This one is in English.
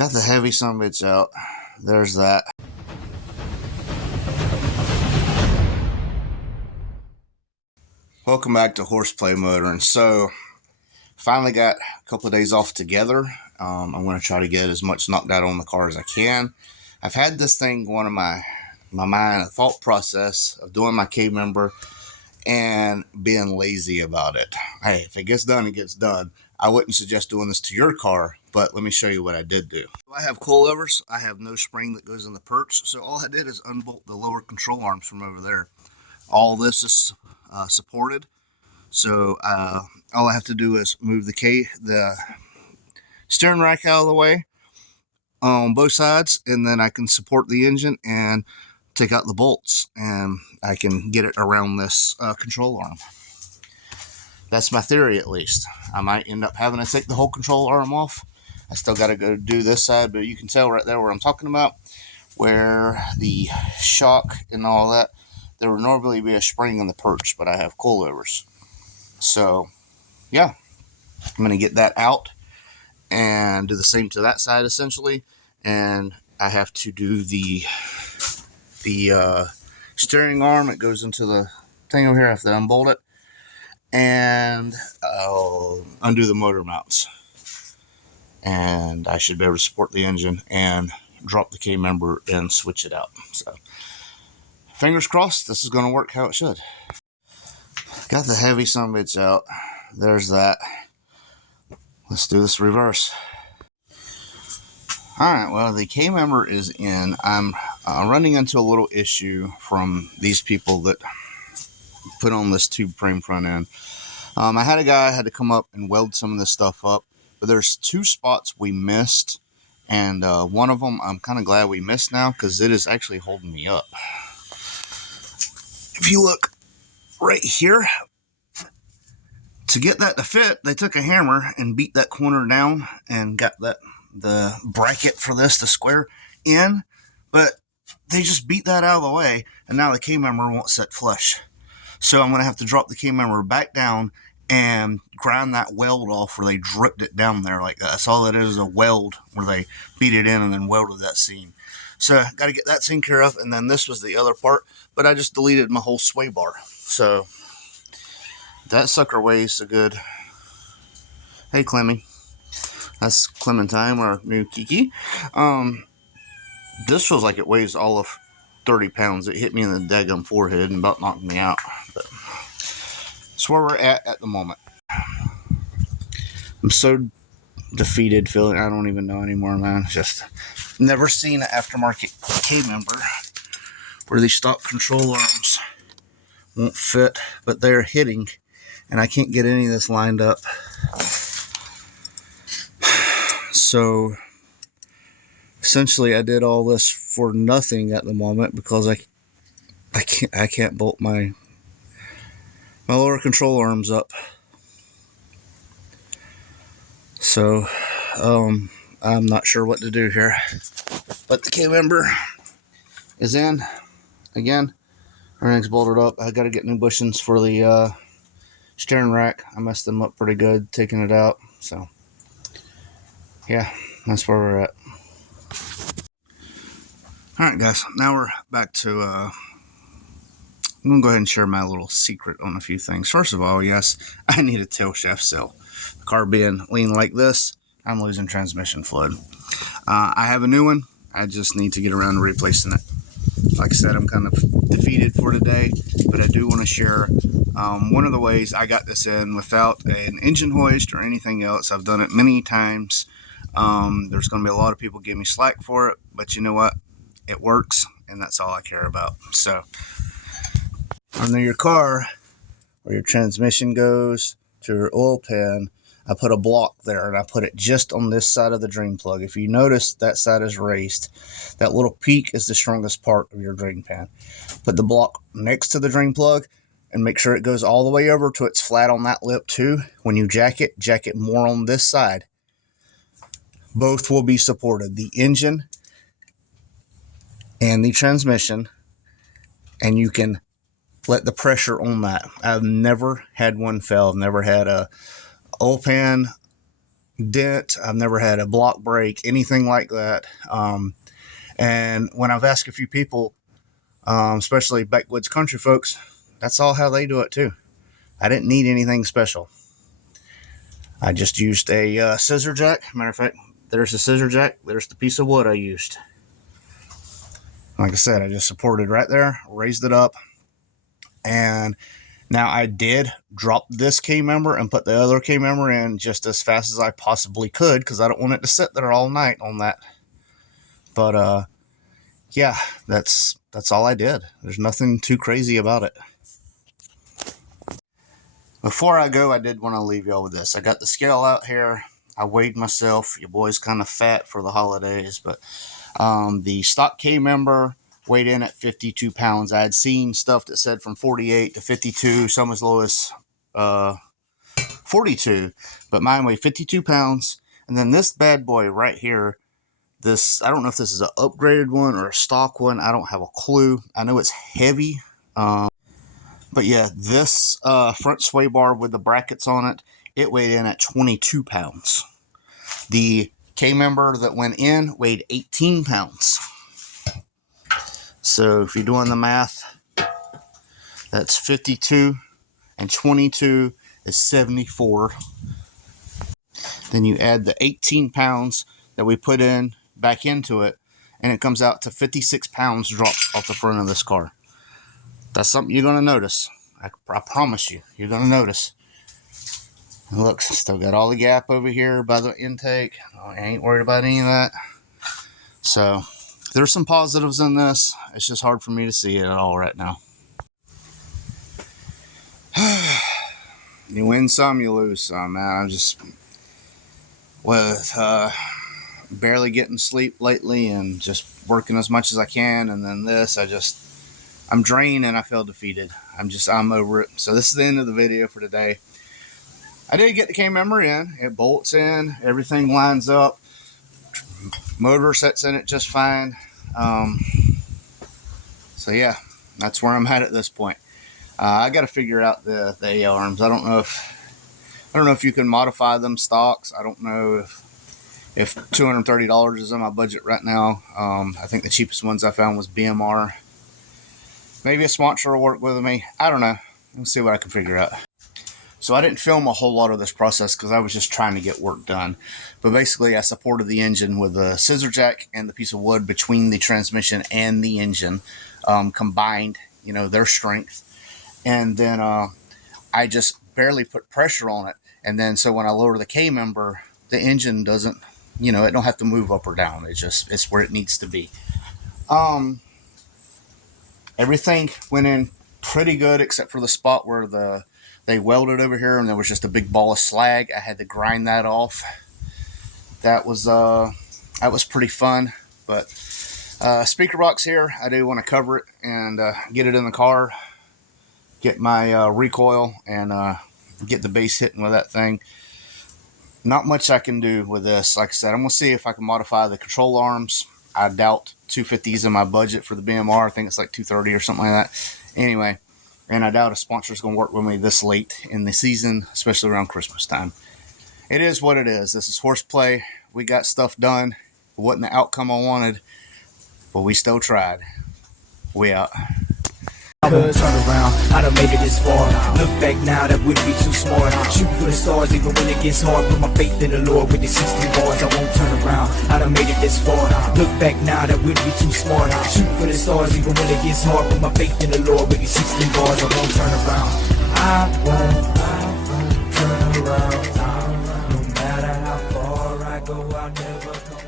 Got the heavy sumbitch out. There's that. Welcome back to Horseplay Motoring. So, finally got a couple of days off together. I'm going to try to get as much knocked out on the car as I can. I've had this thing going in my mind, a thought process of doing my kmember and being lazy about it. Hey, if it gets done, it gets done. I wouldn't suggest doing this to your car, but let me show you what I did do. I have coilovers. I have no spring that goes in the perch, so all I did is unbolt the lower control arms from over there. All this is supported, so all I have to do is move the steering rack out of the way on both sides, and then I can support the engine and take out the bolts, and I can get it around this control arm. That's my theory, at least. I might end up having to take the whole control arm off. I still got to go do this side, but you can tell right there where I'm talking about, where the shock and all that, there would normally be a spring in the perch, but I have coilovers. So, yeah, I'm going to get that out and do the same to that side, essentially. And I have to do the steering arm. It goes into the thing over here. I have to unbolt it. And I'll undo the motor mounts, and I should be able to support the engine and drop the kmember and switch it out. So fingers crossed this is going to work how it should. Got the heavy sumbitch out. There's that. Let's do this reverse. Alright, well, the kmember is in. I'm running into a little issue from these people that put on this tube frame front end. I had a guy had to come up and weld some of this stuff up, but there's two spots we missed, and one of them I'm kind of glad we missed now because it is actually holding me up. If you look right here, to get that to fit, they took a hammer and beat that corner down and got the bracket for this to square in, but they just beat that out of the way, and now the kmember won't set flush. So I'm going to have to drop the kmember back down and grind that weld off where they dripped it down there like that. That's all it is, a weld where they beat it in and then welded that seam. So got to get that taken care of, and then this was the other part, but I just deleted my whole sway bar. So that sucker weighs a good... Hey, Clemmy. That's Clementine, our new Kiki. This feels like it weighs all of 30 pounds. It hit me in the daggum forehead and about knocked me out. But that's where we're at the moment. I'm so defeated feeling. I don't even know anymore, man. Just never seen an aftermarket kmember where these stock control arms won't fit, but they're hitting, and I can't get any of this lined up. So essentially, I did all this for nothing at the moment because I can't bolt my lower control arms up. So I'm not sure what to do here. But the kmember is in again. Everything's bolted up. I got to get new bushings for the steering rack. I messed them up pretty good taking it out. So yeah, that's where we're at. Alright guys, now we're back to, I'm going to go ahead and share my little secret on a few things. First of all, yes, I need a tail shaft seal. The car being lean like this, I'm losing transmission fluid. I have a new one, I just need to get around to replacing it. Like I said, I'm kind of defeated for today, but I do want to share one of the ways I got this in without an engine hoist or anything else. I've done it many times. There's going to be a lot of people give me slack for it, but you know what? It works, and that's all I care about. So, under your car, where your transmission goes to your oil pan, I put a block there, and I put it just on this side of the drain plug. If you notice, that side is raised. That little peak is the strongest part of your drain pan. Put the block next to the drain plug, and make sure it goes all the way over to it's flat on that lip too. When you jack it more on this side. Both will be supported. The engine and the transmission, and you can let the pressure on that. I've never had one fail. I've never had a oil pan dent. I've never had a block break, anything like that. And when I've asked a few people, especially backwoods country folks, that's all how they do it too. I didn't need anything special. I just used a scissor jack. Matter of fact, there's the scissor jack. There's the piece of wood I used. Like I said, I just supported right there, raised it up. And now I did drop this kmember and put the other kmember in just as fast as I possibly could, because I don't want it to sit there all night on that. But yeah, that's all I did. There's nothing too crazy about it. Before I go, I did want to leave y'all with this. I got the scale out here. I weighed myself. Your boy's kind of fat for the holidays, but the stock kmember weighed in at 52 pounds. I had seen stuff that said from 48 to 52, some as low as 42, but mine weighed 52 pounds. And then this bad boy right here, this, I don't know if this is an upgraded one or a stock one. I don't have a clue. I know it's heavy. But yeah, this front sway bar with the brackets on it, it weighed in at 22 pounds. The kmember that went in weighed 18 pounds. So if you're doing the math, that's 52 and 22 is 74. Then you add the 18 pounds that we put in back into it, and it comes out to 56 pounds dropped off the front of this car. That's something you're going to notice. I promise you, you're going to notice. And look, still got all the gap over here by the intake. I ain't worried about any of that. So there's some positives in this. It's just hard for me to see it at all right now. You win some, you lose some, man. I'm just with barely getting sleep lately and just working as much as I can. And then this, I'm drained and I feel defeated. I'm over it. So this is the end of the video for today. I did get the kmember in. It bolts in. Everything lines up. Motor sets in it just fine. So yeah, that's where I'm at this point. I got to figure out the A-arms. I don't know if you can modify them stocks. I don't know if $230 is in my budget right now. I think the cheapest ones I found was BMR. Maybe a sponsor will work with me. I don't know. Let's see what I can figure out. So I didn't film a whole lot of this process because I was just trying to get work done. But basically, I supported the engine with a scissor jack and the piece of wood between the transmission and the engine, combined, their strength. And then I just barely put pressure on it. And then so when I lower the kmember, the engine doesn't, it don't have to move up or down. It's where it needs to be. Everything went in pretty good except for the spot where they welded over here and there was just a big ball of slag. I had to grind that off. That was pretty fun. But speaker box here, I do want to cover it and get it in the car, get my recoil, and get the bass hitting with that thing. Not much I can do with this. Like I said, I'm going to see if I can modify the control arms. I doubt 250s in my budget for the BMR. I think it's like 230 or something like that. Anyway, and I doubt a sponsor's going to work with me this late in the season, especially around Christmas time. It is what it is. This is horseplay. We got stuff done. It wasn't the outcome I wanted, but we still tried. We out. I won't turn around, I done made it this far. Look back now, that wouldn't be too smart. Shoot for the stars even when it gets hard. Put my faith in the Lord with the 16 bars. I won't turn around, I done made it this far. Look back now, that wouldn't be too smart. Shoot for the stars even when it gets hard. Put my faith in the Lord with the 16 bars. I won't turn around, I won't turn around. No matter how far I go, I'll never come.